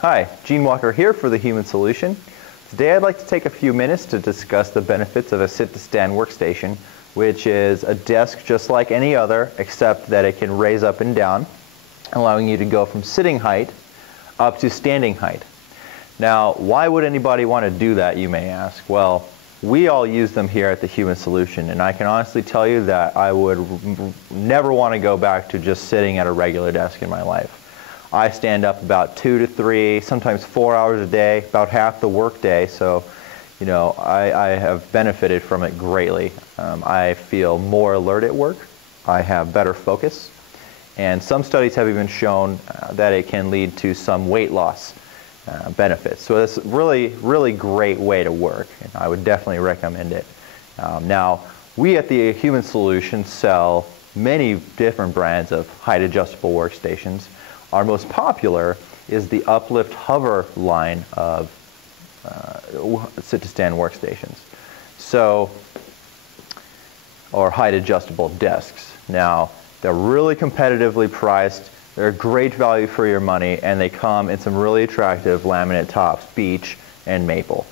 Hi, Gene Walker here for The Human Solution. Today I'd like to take a few minutes to discuss the benefits of a sit-to-stand workstation, which is a desk just like any other, except that it can raise up and down, allowing you to go from sitting height up to standing height. Now, why would anybody want to do that, you may ask? Well, we all use them here at The Human Solution, and I can honestly tell you that I would never want to go back to just sitting at a regular desk in my life. I stand up about 2 to 3, sometimes 4 hours a day, about half the work day, so I have benefited from it greatly. I feel more alert at work, I have better focus, and some studies have even shown that it can lead to some weight loss benefits. So it's a really great way to work, and I would definitely recommend it. Now, we at The Human Solution sell many different brands of height adjustable workstations. Our most popular is the Uplift Hover line of sit-to-stand workstations, or height adjustable desks. Now, they're really competitively priced, they're a great value for your money, and they come in some really attractive laminate tops, beech and maple.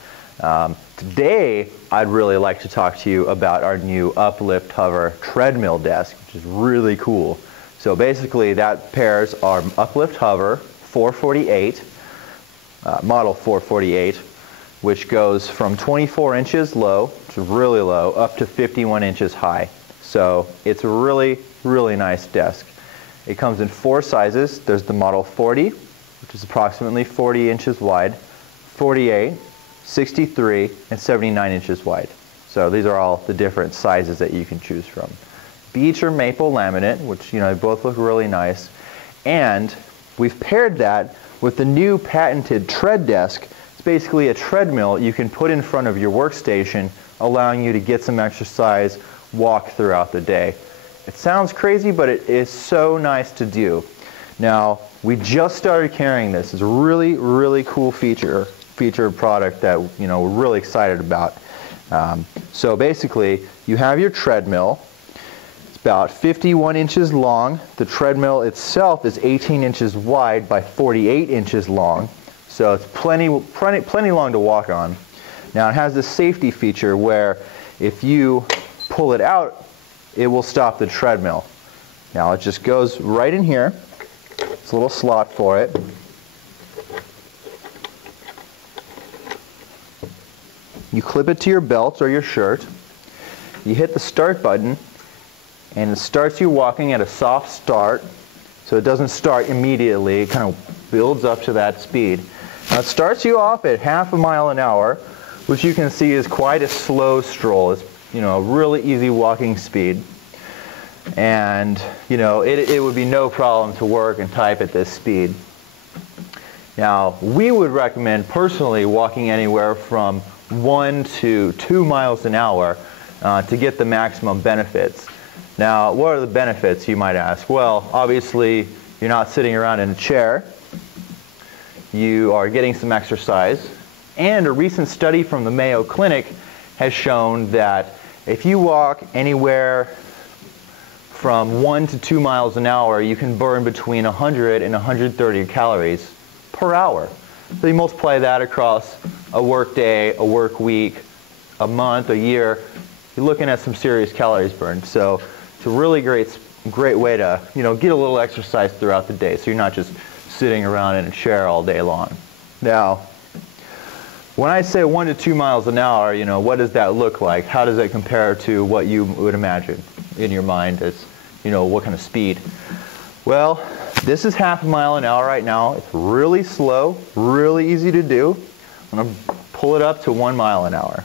Today, I'd really like to talk to you about our new Uplift Hover Treadmill desk, which is really cool. So basically that pairs our Uplift Hover 448, model 448, which goes from 24 inches low, which is really low, up to 51 inches high. So it's a really nice desk. It comes in 4 sizes. There's the model 40, which is approximately 40 inches wide, 48, 63, and 79 inches wide. So these are all the different sizes that you can choose from. Beech or maple laminate, which they both look really nice, and we've paired that with the new patented tread desk. It's basically a treadmill you can put in front of your workstation, allowing you to get some exercise, walk throughout the day. It sounds crazy, but it is so nice to do. Now, we just started carrying this. It's a really cool feature product that we're really excited about. So basically, you have your treadmill. About 51 inches long. The treadmill itself is 18 inches wide by 48 inches long, so it's plenty long to walk on. Now it has this safety feature where if you pull it out, it will stop the treadmill. Now it just goes right in here. It's a little slot for it. You clip it to your belt or your shirt. You hit the start button, and it starts you walking at a soft start, so it doesn't start immediately. It kind of builds up to that speed. Now it starts you off at half a mile an hour, which you can see is quite a slow stroll. It's a really easy walking speed, and it would be no problem to work and type at this speed. Now we would recommend personally walking anywhere from 1 to 2 miles an hour to get the maximum benefits. Now, what are the benefits, you might ask? Well, obviously, you're not sitting around in a chair. You are getting some exercise. And a recent study from the Mayo Clinic has shown that if you walk anywhere from 1 to 2 miles an hour, you can burn between 100 and 130 calories per hour. So you multiply that across a work day, a work week, a month, a year, you're looking at some serious calories burned. So it's a really great way to get a little exercise throughout the day, so you're not just sitting around in a chair all day long. Now, when I say 1 to 2 miles an hour, what does that look like? How does that compare to what you would imagine in your mind as what kind of speed? Well, this is half a mile an hour right now. It's really slow, really easy to do. I'm going to pull it up to 1 mile an hour.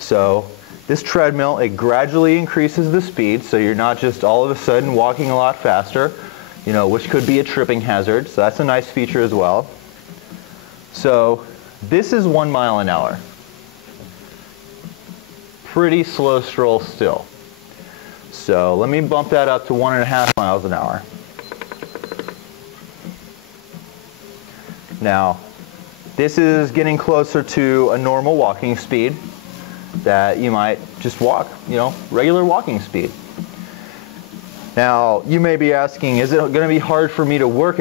So this treadmill, it gradually increases the speed, so you're not just all of a sudden walking a lot faster, which could be a tripping hazard, so that's a nice feature as well. So this is 1 mile an hour. Pretty slow stroll still. So let me bump that up to 1.5 miles an hour. Now, this is getting closer to a normal walking speed that you might just walk, regular walking speed. Now, you may be asking, is it going to be hard for me to work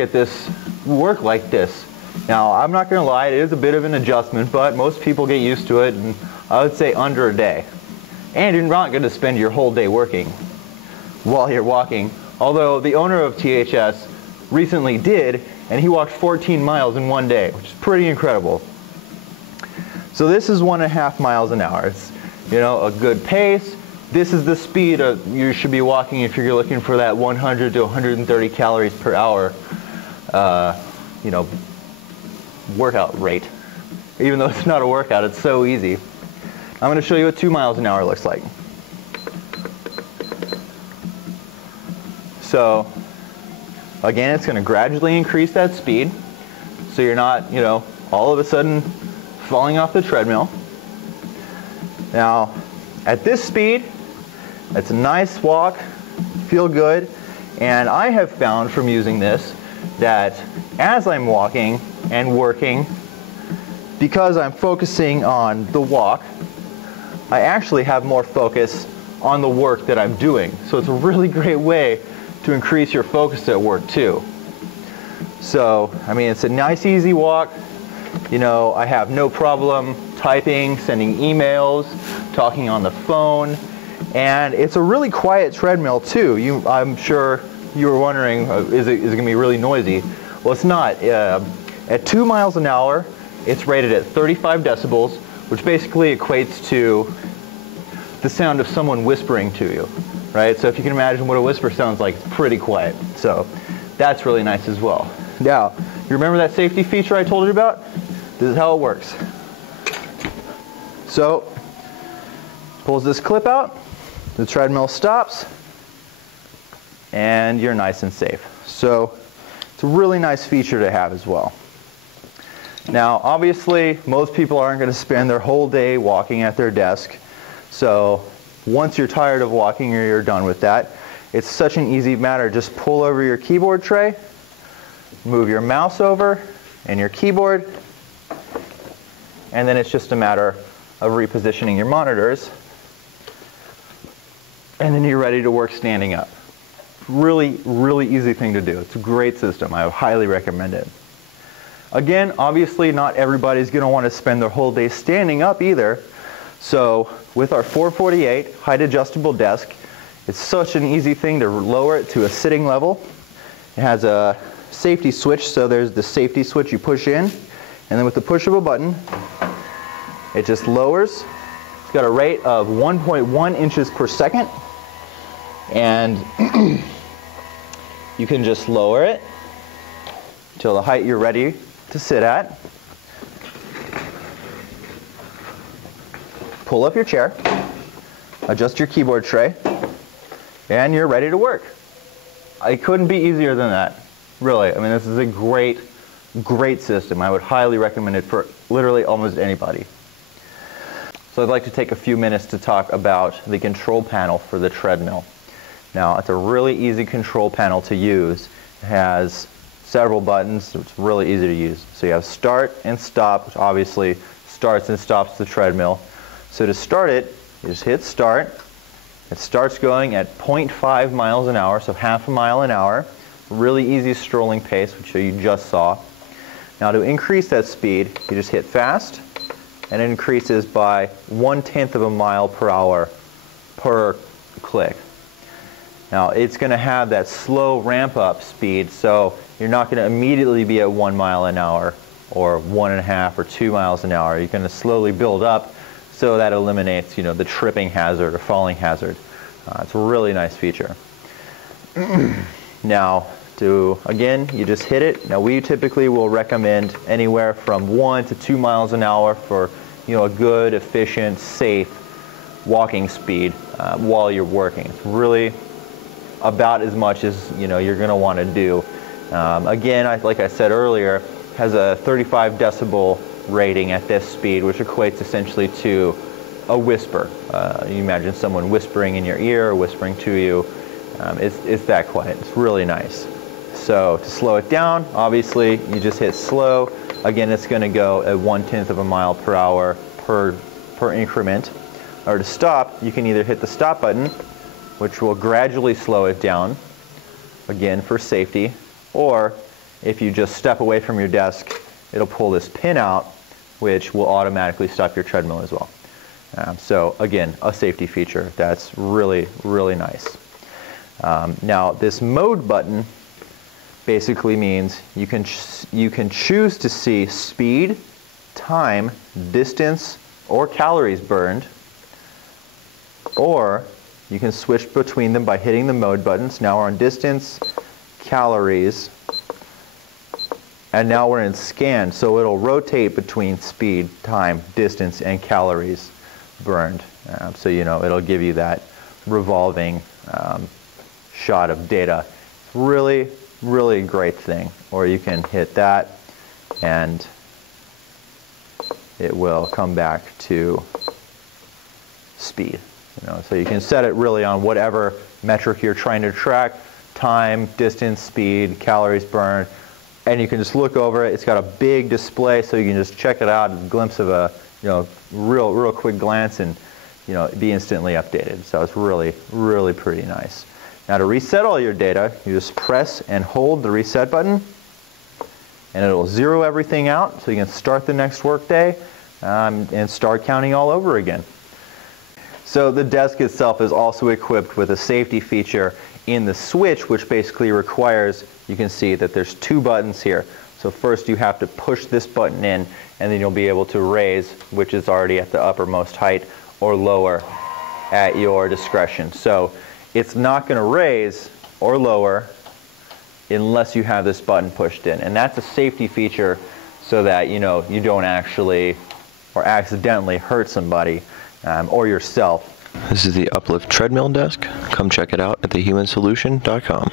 like this? Now, I'm not going to lie, it is a bit of an adjustment, but most people get used to it, and I would say under a day. And you're not going to spend your whole day working while you're walking, although the owner of THS recently did, and he walked 14 miles in one day, which is pretty incredible. So this is 1.5 miles an hour. It's, a good pace. This is the speed you should be walking if you're looking for that 100 to 130 calories per hour, workout rate. Even though it's not a workout, it's so easy. I'm going to show you what 2 miles an hour looks like. So, again, it's going to gradually increase that speed, so you're not, all of a sudden falling off the treadmill. Now, at this speed, it's a nice walk, feel good, and I have found from using this that as I'm walking and working, because I'm focusing on the walk, I actually have more focus on the work that I'm doing. So it's a really great way to increase your focus at work too. So, it's a nice easy walk. I have no problem typing, sending emails, talking on the phone, and it's a really quiet treadmill too. I'm sure you were wondering, is it going to be really noisy? Well, it's not. At 2 miles an hour, it's rated at 35 decibels, which basically equates to the sound of someone whispering to you, right? So if you can imagine what a whisper sounds like, it's pretty quiet. So that's really nice as well. Now, you remember that safety feature I told you about? This is how it works. So, pulls this clip out, the treadmill stops, and you're nice and safe. So, it's a really nice feature to have as well. Now, obviously, most people aren't going to spend their whole day walking at their desk. So, once you're tired of walking or you're done with that, it's such an easy matter. Just pull over your keyboard tray, move your mouse over and your keyboard, and then it's just a matter of repositioning your monitors, and then you're ready to work standing up. Really, really easy thing to do. It's a great system. I highly recommend it. Again, obviously not everybody's going to want to spend their whole day standing up either. So with our 448 height adjustable desk, it's such an easy thing to lower it to a sitting level. It has a safety switch, so there's the safety switch you push in, and then with the push of a button, it just lowers. It's got a rate of 1.1 inches per second, and you can just lower it till the height you're ready to sit at. Pull up your chair, adjust your keyboard tray, and you're ready to work. It couldn't be easier than that, really. This is a great, great system. I would highly recommend it for literally almost anybody. So I'd like to take a few minutes to talk about the control panel for the treadmill. Now, it's a really easy control panel to use. It has several buttons, so it's really easy to use. So you have start and stop, which obviously starts and stops the treadmill. So to start it, you just hit start. It starts going at 0.5 miles an hour, so half a mile an hour. Really easy strolling pace, which you just saw. Now to increase that speed, you just hit fast, and it increases by 1/10 of a mile per hour per click. Now it's going to have that slow ramp up speed, so you're not going to immediately be at 1 mile an hour or 1.5 or 2 miles an hour. You're going to slowly build up, so that eliminates, the tripping hazard or falling hazard. It's a really nice feature. Now, again, you just hit it. Now, we typically will recommend anywhere from 1 to 2 miles an hour for, a good, efficient, safe walking speed while you're working. It's really about as much as, you're going to want to do. Again, like I said earlier, has a 35 decibel rating at this speed, which equates essentially to a whisper. You imagine someone whispering in your ear or whispering to you. It's that quiet. It's really nice. So to slow it down, obviously you just hit slow. Again, it's going to go at 1/10 of a mile per hour per increment. Or to stop, you can either hit the stop button which will gradually slow it down, again for safety, or if you just step away from your desk, it'll pull this pin out, which will automatically stop your treadmill as well. So again, a safety feature that's really, really nice. Now this mode button basically means you can choose to see speed, time, distance, or calories burned, or you can switch between them by hitting the mode buttons. Now we're on distance, calories, and now we're in scan, so it'll rotate between speed, time, distance, and calories burned. So it'll give you that revolving shot of data. Really, really great thing. Or you can hit that and it will come back to speed. So you can set it really on whatever metric you're trying to track: time, distance, speed, calories burned, and you can just look over it. It's got a big display, so you can just check it out, a glimpse of a real quick glance, and be instantly updated. So it's really, really pretty nice. Now to reset all your data, you just press and hold the reset button, and it will zero everything out, so you can start the next workday and start counting all over again. So the desk itself is also equipped with a safety feature in the switch, which basically requires, you can see that there's two buttons here. So first you have to push this button in, and then you'll be able to raise, which is already at the uppermost height, or lower at your discretion. So it's not going to raise or lower unless you have this button pushed in. And that's a safety feature so that you don't actually or accidentally hurt somebody or yourself. This is the Uplift Treadmill desk. Come check it out at thehumansolution.com.